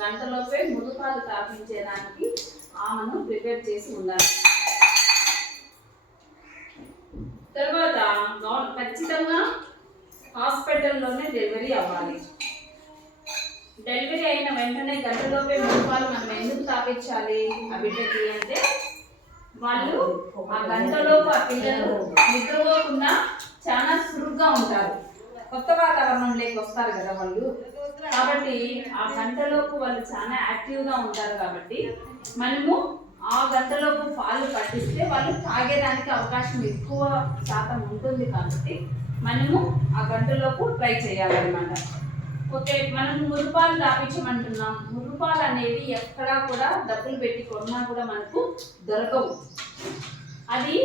గంటలోపే ముదుపాలు తాపించేదానికి ఆమెను ప్రిపేర్ చేసి ఉండాలి. తర్వాత ఖచ్చితంగా హాస్పిటల్లోనే డెలివరీ అవ్వాలి. డెలివరీ అయిన వెంటనే గంటలోపే ముదుపాలు మనం ఎందుకు తాపించాలి ఆ బిడ్డకి అంటే వాళ్ళు ఆ గంటలోపు ఆ పిల్లలు నిద్రపోకుండా చాలా చురుగ్గా ఉంటారు. కొత్త వాతావరణంలోకి వస్తారు కదా వాళ్ళు. కాబట్టి ఆ గంటలోపు వాళ్ళు చాలా యాక్టివ్గా ఉంటారు కాబట్టి మనము ఆ గంటలోపు పాలు పట్టిస్తే వాళ్ళు తాగేదానికి అవకాశం ఎక్కువ శాతం ఉంటుంది కాబట్టి మనము ఆ గంటలోపు ట్రై చేయాలన్నమాట. ఓకే మనం మురుపాలు తాపించమంటున్నాం. మురుపాలు అనేవి ఎక్కడా కూడా డబ్బులు పెట్టి కొన్నా కూడా మనకు దొరకవు. అది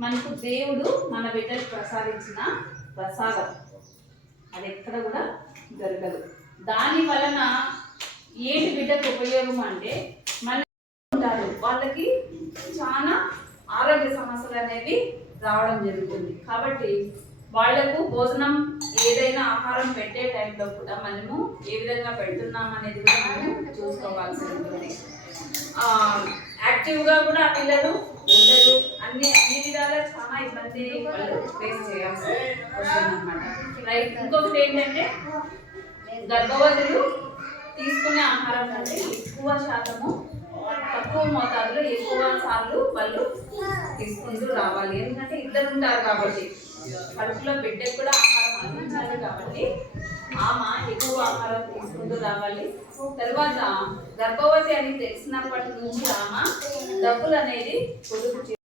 మనకు దేవుడు మన బిడ్డకు ప్రసాదించిన ప్రసాదం. అది ఎక్కడ కూడా దొరకదు. దాని వలన ఏంటి బిడ్డకు ఉపయోగం అంటే మన ఉంటారు. వాళ్ళకి చాలా ఆరోగ్య సమస్యలు అనేవి రావడం జరుగుతుంది. కాబట్టి వాళ్ళకు భోజనం ఏదైనా ఆహారం పెట్టే టైంలో కూడా మనము ఏ విధంగా పెడుతున్నాం అనేది కూడా మనం చూసుకోవాల్సి ఉంటుంది. యాక్టివ్గా కూడా ఆ పిల్లలు ఉండరు. అన్ని అన్ని విధాలా చాలా ఇబ్బంది వాళ్ళు ఫేస్ చేయాల్సి వస్తుంది అనమాట ఇంకొకటి ఏంటంటే గర్భవతులు తీసుకునే ఆహారం కంటే ఎక్కువ శాతము తక్కువ మోతాదులో ఎక్కువ సార్లు వాళ్ళు తీసుకుంటూ రావాలి. ఎందుకంటే ఇద్దరు ఉంటారు కాబట్టి. కడుపులో బిడ్డకు కూడా ఆహారం అందించాలి కాబట్టి ఆమె ఎక్కువ ఆహారం తీసుకుంటూ రావాలి. తర్వాత గర్భవతి అని తెలిసినప్పటి నుంచి ఆమె డబ్బులు అనేది పొదుపు